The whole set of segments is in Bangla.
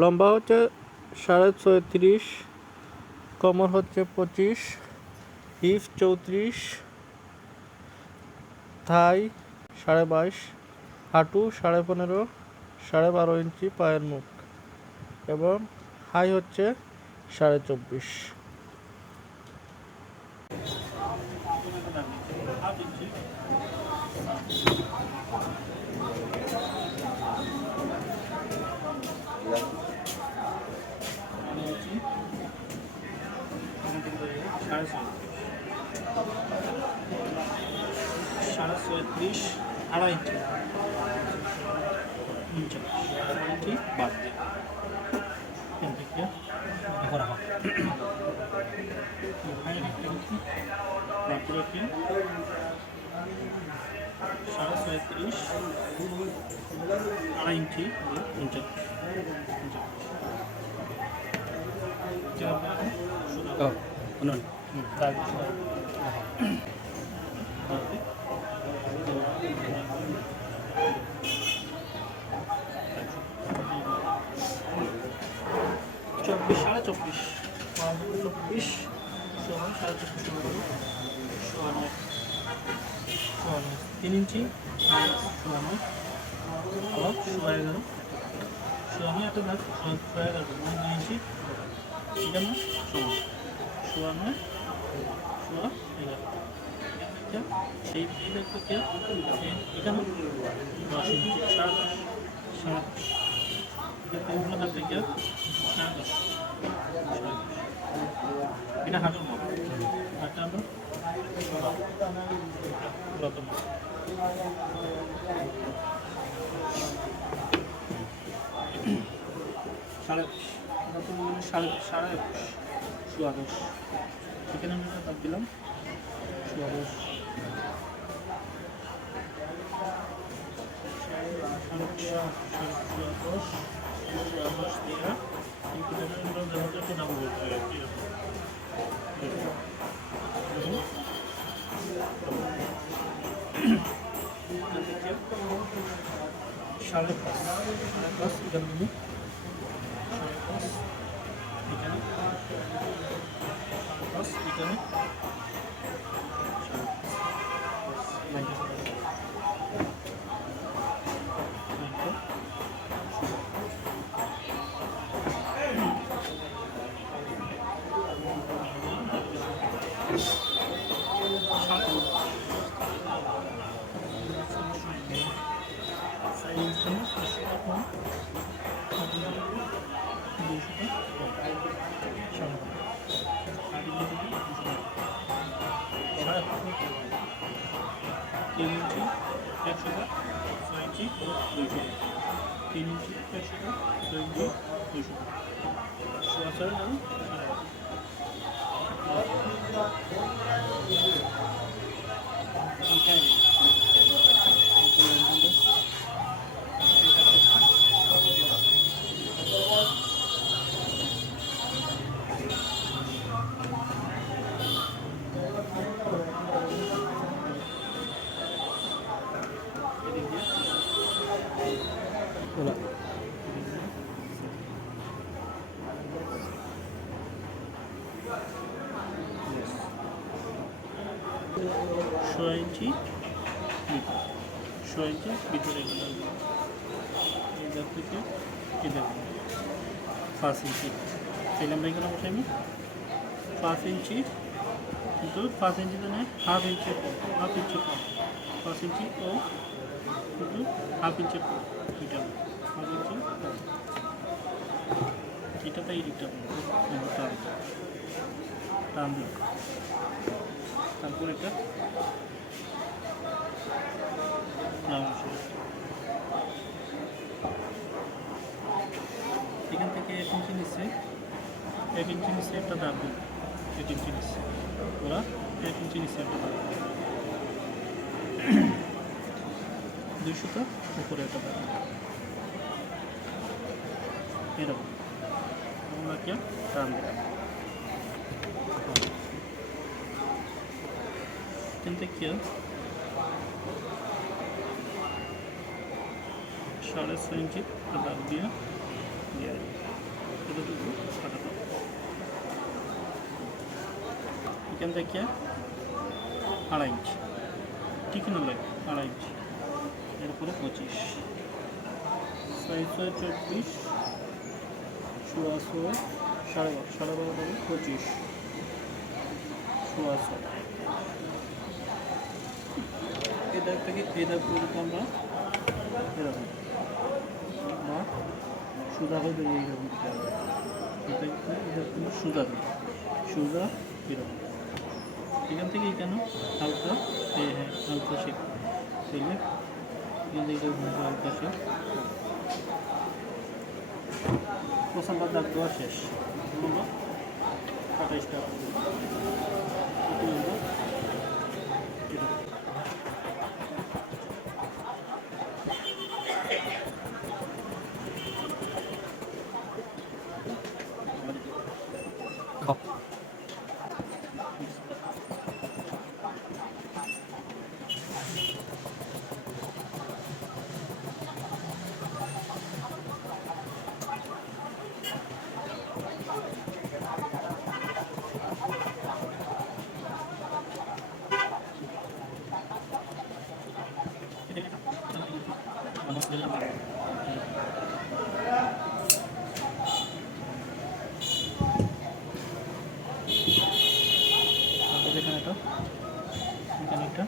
লম্বা হচ্ছে 36.5, কোমর হচ্ছে 25, হিপ 34, থাই 22.5, হাঁটু 15.5, 12.5 ইঞ্চি পায়ের মুখ, এবং হাই হচ্ছে 24.5। সাড়ে 36, আড়াই ইঞ্চি বাদ দিয়ে করা হয়। সাড়ে 36, আড়াই ইঞ্চি চব্বিশ, সাড়ে 24, 24 সাড়ে 24, 3 ইঞ্চি, 11, 11, একটা দাগ 11, 2 ইঞ্চি, এটা না সমান 11, এই দেখতে এটা না 10 ইঞ্চি, 10.5 এটা হাঁটুর মাপ, হাঁটা আমরা সাড়ে 11, এখানে আমরা দাগ দিলাম 11, 3 ইঞ্চি 100, 6 ইঞ্চি 200, 3 ইঞ্চি 100, 6 ইঞ্চি 200, 6 ইঞ্চি ভিতরে এই দাগ থেকে এই দাগ 5 ইঞ্চি তাহলে আমরা এখানে বসাই 5 ইঞ্চি, কিন্তু 5 ইঞ্চিতে নেই, হাফ ইঞ্চি কম, 5 ইঞ্চি ও কিন্তু হাফ ইঞ্চি কম, এটা হাফ ইঞ্চি কম, এটাতে এই দিকটা টান দিই, তারপর এটা এখান থেকে 1 ইঞ্চি নিচে একটা দাগ দিই, 1 ইঞ্চি নিচে ওরা 1 ইঞ্চি নিচে একটা দাগ 200টা উপরে একটা দাগ এরকম আমরা কি টান দিলাম কিন্তু কি 6.5 ইঞ্চি দাগ দিয়ে এতটুকু কাটাতে হবে। এখান থেকে 2.5 ইঞ্চি ঠিক না লাগে 2.5 ইঞ্চি এরপরে 25 624 16 12.5 25 16 এই দাগ থেকে এই দাগ পর্যন্ত আমরা এরকম বা সোজা হয়ে বেরিয়ে এরকম দিতে হবে এটা কিন্তু সোজা দিই সোজা এরকম এখান থেকে এখানে হালকা হ্যাঁ হালকা শেপ তাইলে এখান থেকে হালকা শেপ 55 দাগ দেওয়া শেষ হলো 28 টাকা এখানে একটা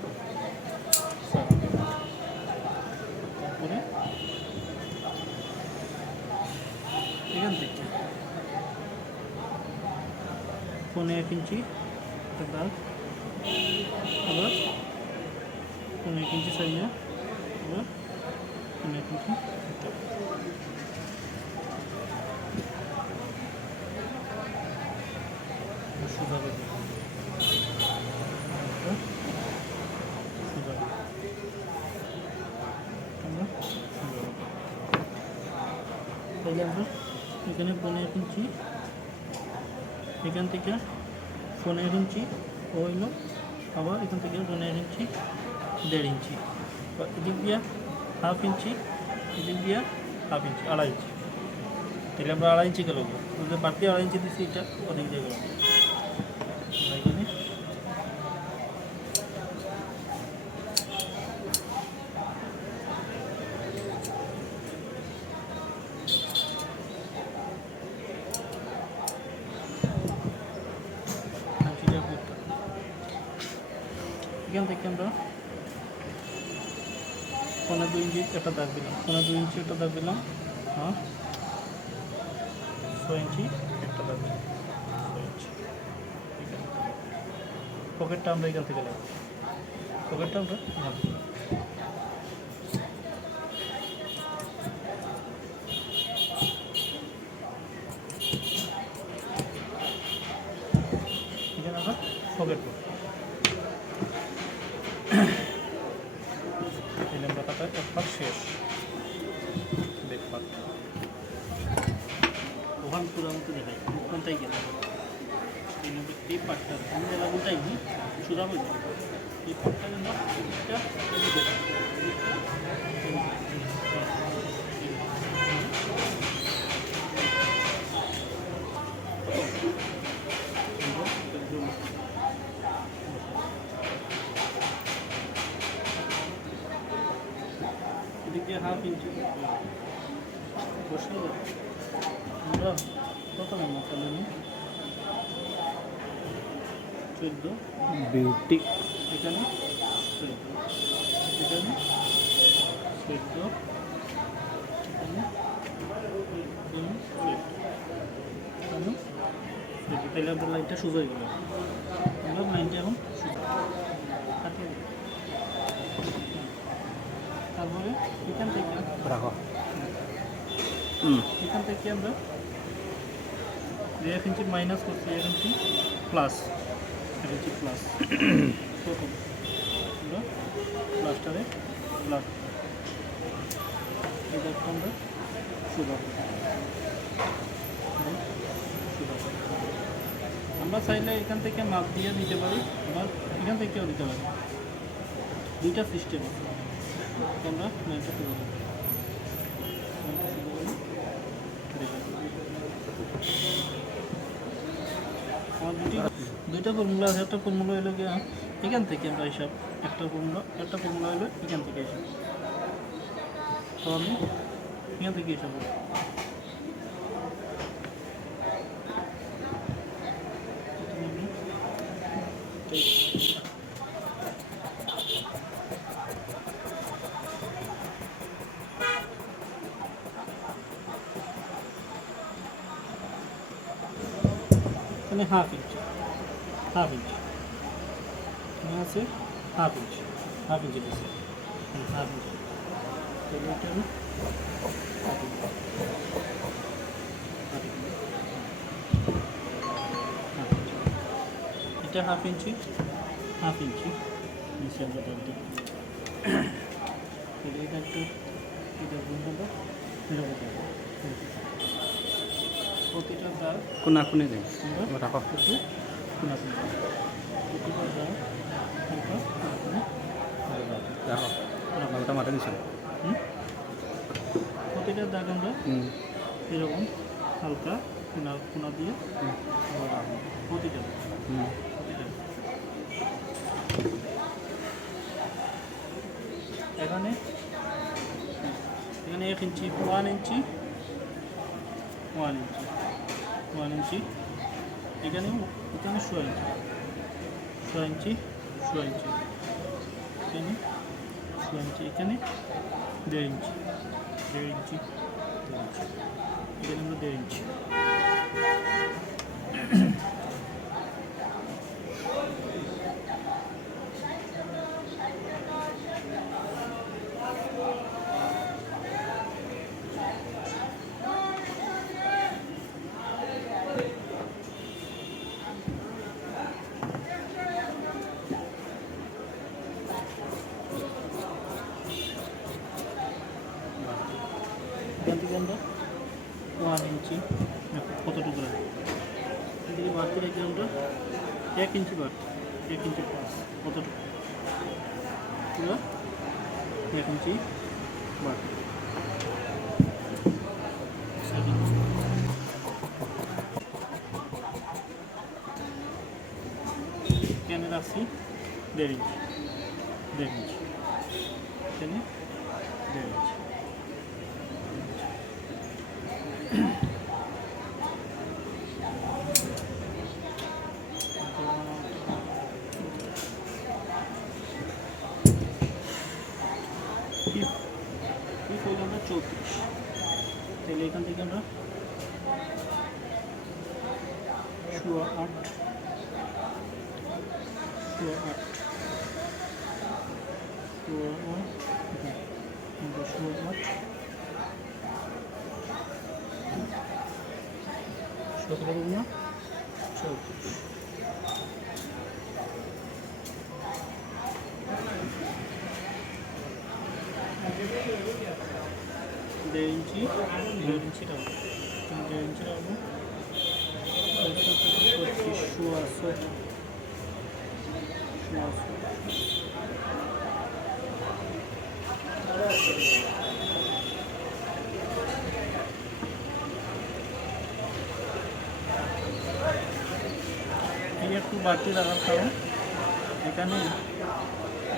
তারপরে এখান থেকে 1.5 ইঞ্চি দাগ আবার 1.5 ইঞ্চি সাইজে আবার 1.5 ইঞ্চি সোজা করে তাহলে আমরা এখানে 1.5 ইঞ্চি এখান থেকে 1.5 ইঞ্চি হইল আবার এখান থেকে 1.5 ইঞ্চি 1.5 ইঞ্চি এদিক দিয়ে 1/2 ইঞ্চি এদিক দিয়ে 1/2 ইঞ্চি 2.5 ইঞ্চি তাহলে আমরা 2.5 ইঞ্চি গেল বাড়তি 2.5 ইঞ্চি দিচ্ছি এটা ওদিক দিয়ে গেল এখানে এখান থেকে আমরা 1.5 ইঞ্চি একটা দাগ দিলাম 1.5 ইঞ্চি একটা দাগ দিলাম হ্যাঁ 6 ইঞ্চি একটা দাগ দিলাম 6 ইঞ্চি পকেটটা আমরা এখান থেকে লাগবো পকেটটা আমরা এখানে আমরা পকেট একবার শেষ দেখবার ওখান পুরো মতো দেখাই কোনটাই গেলে এই পাটটা আমি জেলা কোনটাই নি সুদা বলছি এই পাটটা কিন্তু এদিকে 1/2 ইঞ্চি বসে আমরা কত নম্বর নিই 14 বিউটি এখানে 14 এখানে 14 এখানে তাহলে আপনার লাইনটা সোজা হয়ে গেল আমরা লাইনটা এখন সোজা কাটিয়ে দিই তারপরে এখান থেকে রাখো এখান থেকে আমরা 1 ইঞ্চি মাইনাস করছি 1 ইঞ্চি প্লাস 1 ইঞ্চি প্লাস প্রথম আমরা প্লাসটারে প্লাস এই দেখতে আমরা সোজা আমরা চাইলে এখান থেকে মাপ দিয়ে দিতে পারি, আবার এখান থেকেও দিতে পারি, দুইটা সিস্টেম আছে। আমরা ম্যাপটা শুরু করি, আমার দুইটা ফর্মুলা আছে। একটা ফর্মুলা হলো গিয়ে এখান থেকে আমরা হিসাব, একটা ফর্মুলা হলো এখান থেকে হিসাব। তো আমি এখান থেকে হিসাব করব। এখানে হাফ ইঞ্চি এখানে আছে হাফ ইঞ্চি দিচ্ছে, হাফ ইঞ্চি। তাহলে এটা আমি হাফ ইঞ্চি, এটা হাফ ইঞ্চি নিচে আমরা বাদ দিই। তাহলে এটা একটা এটা গুণ হলো এরকম প্রতিটা দাগ কোনা কোনে দেন আমরা রাখো একটু কোনাকুনি করি। প্রতিটা দাগ হালকা কোনাকুনি রাখো ওটা মাথা দিছো প্রতিটা দাগ আমরা এরকম হালকা কোনা দিয়ে প্রতিটা এখানে 1 ইঞ্চি 1 ইঞ্চি এখানে শো ইঞ্চি এখানে শো ইঞ্চি, এখানে 1.5 ইঞ্চি এখানে আমরা 1.5 ইঞ্চি। এখান থেকে আমরা 1 ইঞ্চি কতটুকু রাখবো, এখান থেকে বাড়তি রেখে আমরা 1 ইঞ্চি বাড়তি 1 ইঞ্চি প্লাস কতটুকু পুরো 1 ইঞ্চি বাড়তি। এখানে রাখছি 1.5 ইঞ্চি এখানে 1.5 ইঞ্চি। আমরা 34, তাহলে এখান থেকে আমরা 8 17 34 1.5 ইঞ্চি 1.5 ইঞ্চি রাখবো 1.5 ইঞ্চি রাখবো 16 একটু বাড়তি রাখার কারণ এখানে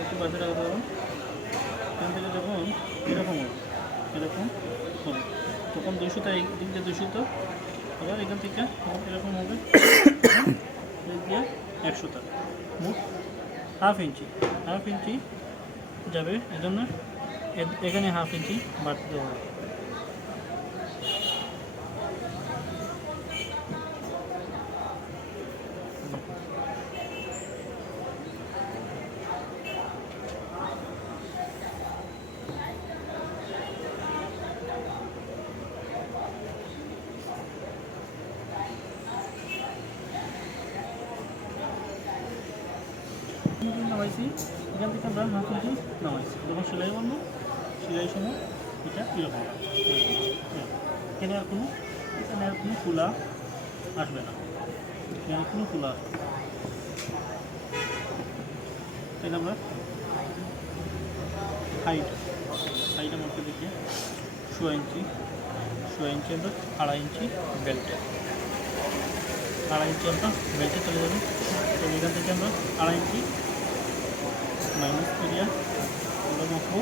একটু বাড়তি রাখার কারণ এখান থেকে যখন এরকম হবে তখন 200টা এই দিক দিয়ে 200টা, আবার এখান থেকে এরকম হবে দিয়ে 100টা, মোট হাফ ইঞ্চি যাবে। এজন্য এখানে হাফ ইঞ্চি বাড়তি দেওয়া হবে। নামাইছি এখান থেকে আমরা হাফ ইঞ্চি নামাইছি, যখন সেলাই করবো সেলাই সময় এটা এরকম এখানে আর কোনো এখানে আর কোনো খোলা আসবে না, এখানে কোনো খোলা আসবে না। তাহলে আমরা হাইট আমাকে দেখি 16 ইঞ্চি, 16 ইঞ্চি আমরা 2.5 ইঞ্চি বেল্টে, 2.5 ইঞ্চি আমরা বেল্টে চলে যাবে। তো এখান থেকে আমরা 2.5 ইঞ্চি মাইনাস করিয়া আমরা মাপবো